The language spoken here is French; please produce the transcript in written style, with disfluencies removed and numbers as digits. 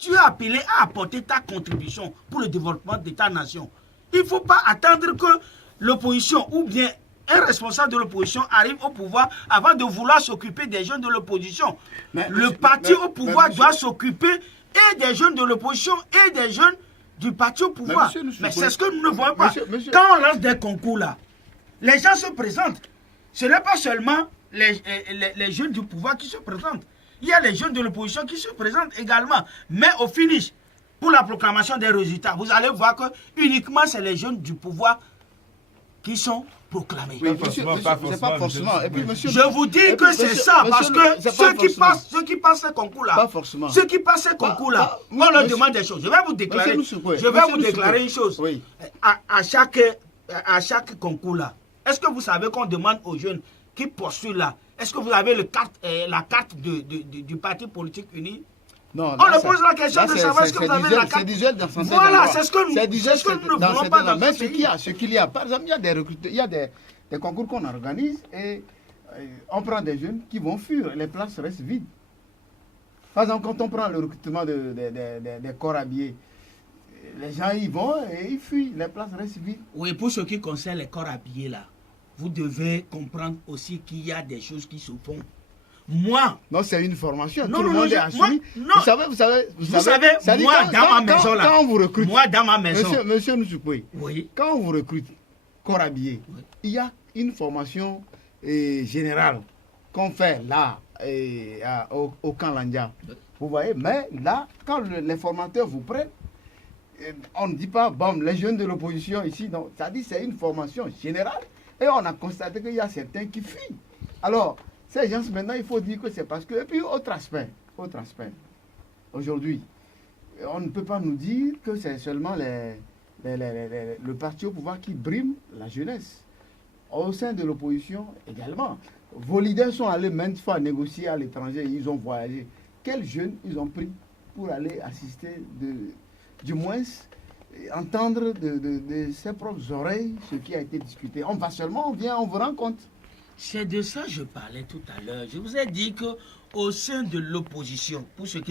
tu es appelé à apporter ta contribution pour le développement de ta nation. Il ne faut pas attendre que l'opposition ou bien un responsable de l'opposition arrive au pouvoir avant de vouloir s'occuper des jeunes de l'opposition. Le parti au pouvoir doit s'occuper et des jeunes de l'opposition et des jeunes du parti au pouvoir. Mais c'est ce que nous ne voyons pas. Quand on lance des concours là, les gens se présentent. Ce n'est pas seulement les jeunes du pouvoir qui se présentent. Il y a les jeunes de l'opposition qui se présentent également. Mais au finish, pour la proclamation des résultats, vous allez voir que uniquement c'est les jeunes du pouvoir qui sont proclamés. Oui, c'est pas forcément. Et puis, monsieur, je vous dis que c'est ça, parce que ceux qui passent ces concours-là, ceux qui passent ces concours-là, on leur demande des choses. Je vais vous déclarer, une chose. Oui. À chaque concours-là, est-ce que vous savez qu'on demande aux jeunes qui poursuivent là, est-ce que vous avez la carte du parti politique uni? Non, on leur pose la question de savoir est-ce que vous avez la carte. Voilà, c'est ce que nous ne voulons pas dans mais ce pays. Ce qu'il y a, par exemple, il y a des concours qu'on organise et on prend des jeunes qui vont fuir, les places restent vides. Par exemple, quand on prend le recrutement des corps habillés, les gens y vont et ils fuient, les places restent vides. Oui, pour ce qui concerne les corps habillés là, vous devez comprendre aussi qu'il y a des choses qui se font. Moi. Non, c'est une formation. Tout le monde est assumé. Vous savez, moi, dans ma maison là. Quand on vous recrute. Moi, dans ma maison. Monsieur Nusukwe, oui. Quand on vous recrute, corps habillé, oui, il y a une formation générale qu'on fait là, au camp Landia. Oui. Vous voyez, mais là, quand les formateurs vous prennent, on ne dit pas, bon, les jeunes de l'opposition ici, non. Ça dit c'est une formation générale. Et on a constaté qu'il y a certains qui fuient. Alors, ces gens, maintenant, il faut dire que c'est parce que... Et puis, autre aspect. Aujourd'hui, on ne peut pas nous dire que c'est seulement le parti au pouvoir qui brime la jeunesse. Au sein de l'opposition également. Vos leaders sont allés maintes fois négocier à l'étranger, ils ont voyagé. Quels jeunes ils ont pris pour aller assister, du moins, entendre de ses propres oreilles ce qui a été discuté. On va seulement, on vient, on vous rend compte. C'est de ça que je parlais tout à l'heure. Je vous ai dit qu'au sein de l'opposition, pour ce qui